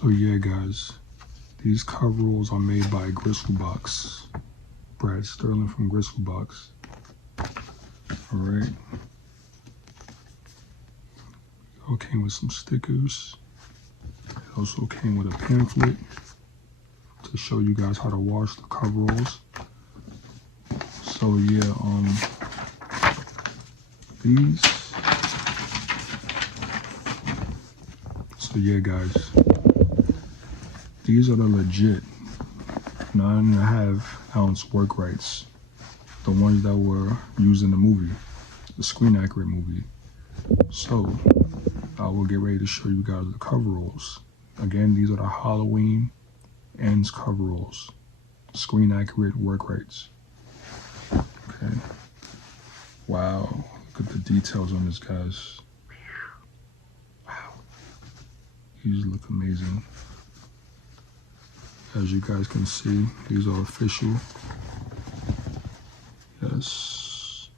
So yeah guys, these coveralls are made by GristleBox. Brad Sterling from GristleBox. Alright. It all came with some stickers. It also came with a pamphlet to show you guys how to wash the coveralls. So yeah, these. So yeah guys, these are the legit 9.5 ounce WorkRites. The ones that were used in the movie, the screen accurate movie. So I will get ready to show you guys the coveralls. Again, these are the Halloween ends coveralls, screen accurate WorkRites. Okay. Wow, look at the details on this, guys. Wow. These look amazing. As you guys can see, these are official. Yes,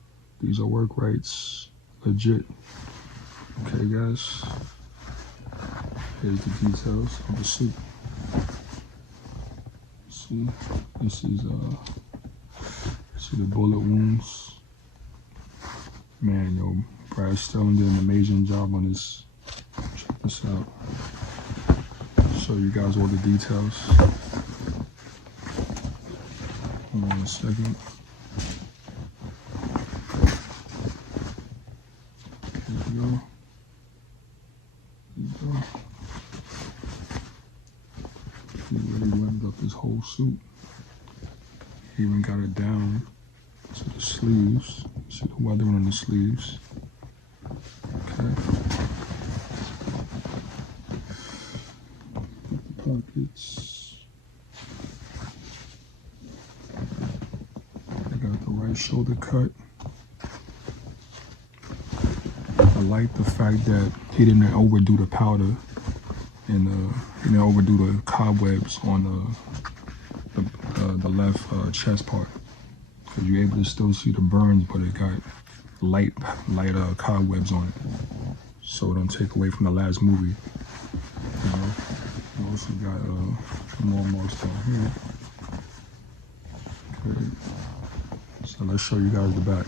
these are WorkRites, legit. Okay guys, here's the details of the suit. See, this is see the bullet wounds. Man, yo, Brad Sterling did an amazing job on this. Check this out. Show you guys all the details. Hold on a second. Here we go. Here we go. He really webbed up his whole suit. He even got it down to the sleeves. See the weathering on the sleeves. Okay. The pockets. I got the right shoulder cut. I like the fact that he didn't overdo the powder and he didn't overdo the cobwebs on the left chest part. Because you're able to still see the burns, but it got light cobwebs on it. So it don't take away from the last movie. You know, you also got more marks down here. Okay. So let's show you guys the back.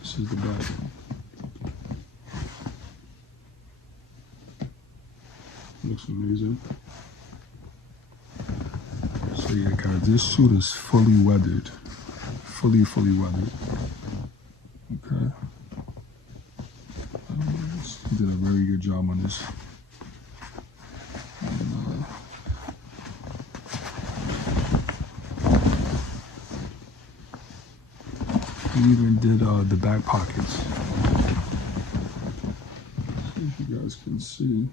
This is the back. Looks amazing. So yeah guys, this suit is fully weathered. Fully weathered. Okay. He did a very good job on this. And, he even did the back pockets. See if you guys can see.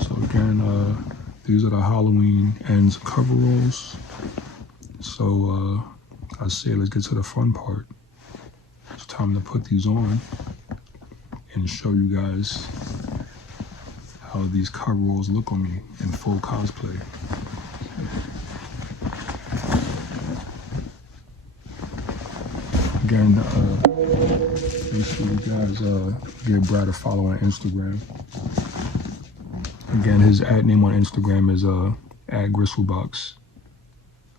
So again, these are the Halloween ends coveralls. So I say let's get to the fun part. It's time to put these on and show you guys how these coveralls look on me in full cosplay. Again, make sure you guys give Brad a follow on Instagram. Again, his ad name on Instagram is @GristleBox.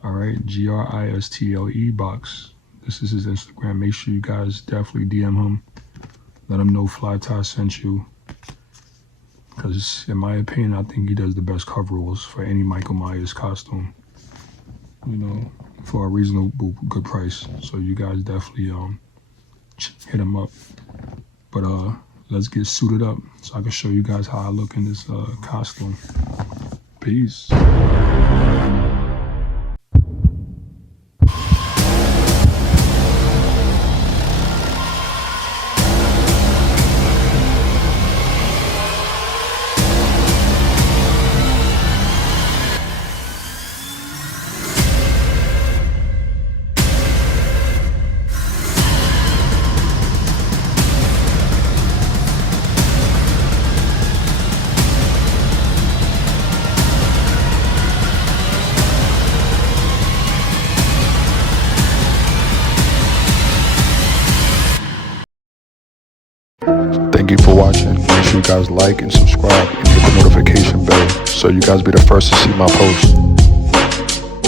All right, GRISTLE box. This is his Instagram. Make sure you guys definitely DM him. Let him know Fly Tie sent you. Because in my opinion, I think he does the best coveralls for any Michael Myers costume. You know, for a reasonable, good price. So you guys definitely hit him up. But let's get suited up so I can show you guys how I look in this costume. Peace. for watching. Make sure you guys like and subscribe and hit the notification bell so you guys be the first to see my posts.